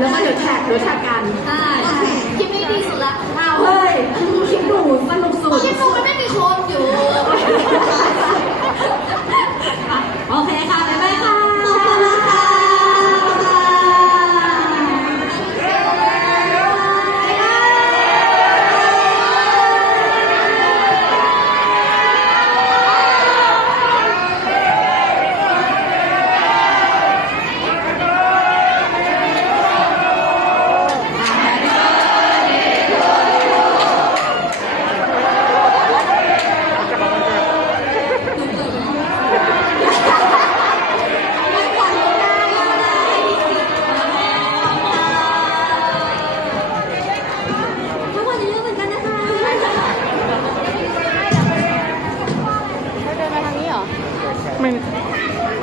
แล้วก็เดี๋ยวแท็กเดี๋ยวแท็กกัน minute.